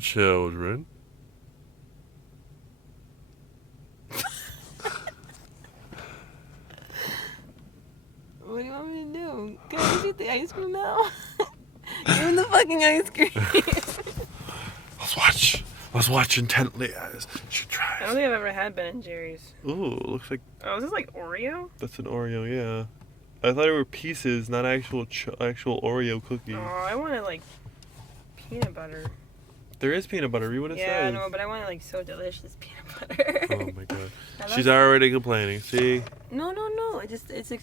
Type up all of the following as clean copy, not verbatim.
children. What do you want me to do? Can I eat the ice cream now? Give him the fucking ice cream. Let's watch intently as she tries. I don't think I've ever had Ben and Jerry's. Ooh, looks like Oh, is this like Oreo? that's an Oreo, yeah. I thought it were pieces, not actual Oreo cookies. Oh, I wanted like peanut butter. There is peanut butter. Read what it Yeah, I says. know, but I wanted like so delicious peanut butter. Oh my god. I love She's it. already complaining. See? No.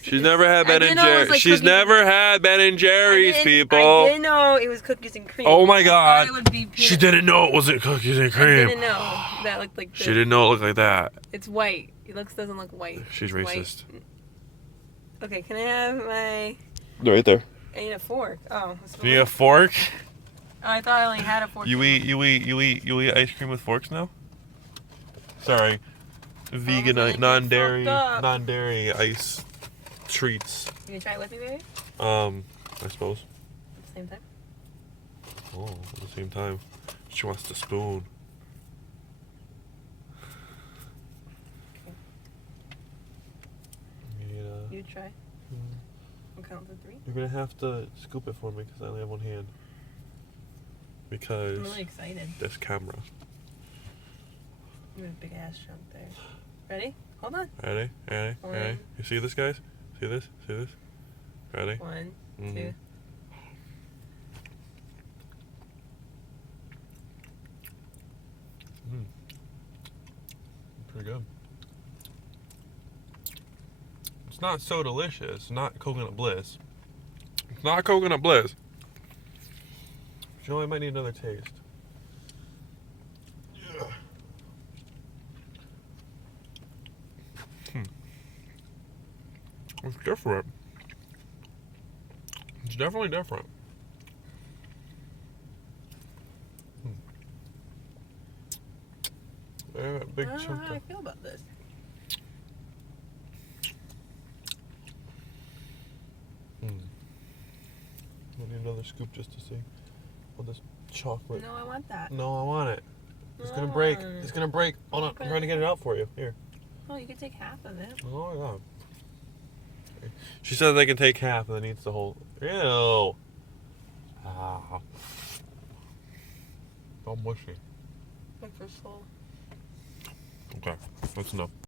She's never had Ben and Jerry's. Like She's never had Ben and Jerry's, people. I didn't know it was cookies and cream. Oh my I god. thought it would be peanut. She didn't know it wasn't cookies and cream. I didn't know that looked like this. She didn't know it looked like that. It's white. It doesn't look white. She's It's racist. white. Okay, can I have my... Right there. I need a fork. Oh. Do you need a fork? Oh, I thought I only had a fork. You eat ice cream with forks now? Sorry. Vegan, gonna get non-dairy fucked ice treats. You gonna try it with me, baby? I suppose. At the same time? Oh, at the same time. She wants the spoon. You try. I'll count to 3. You're gonna have to scoop it for me because I only have one hand. Because I'm really excited. this camera. You have a big ass chunk there. Ready? Hold on. Ready? One. You see this, guys? See this? Ready? 1, Mhm. 2. Pretty good. It's not so delicious. It's not coconut bliss. It's not coconut bliss. You know, I might need another taste. Yeah. It's different. It's definitely different. Yeah, big I don't know chunk how I of... feel about this. I need another scoop just to see. Oh, this chocolate. No, I want that. No, I want it. It's gonna No, I break. want it. It's gonna break. Hold on. I'm trying to get it out for you. Here. Oh, you can take half of it. Oh my god. She says they can take half and then eats the whole. Ew. Ah. So mushy. Like for soul. Okay, that's enough.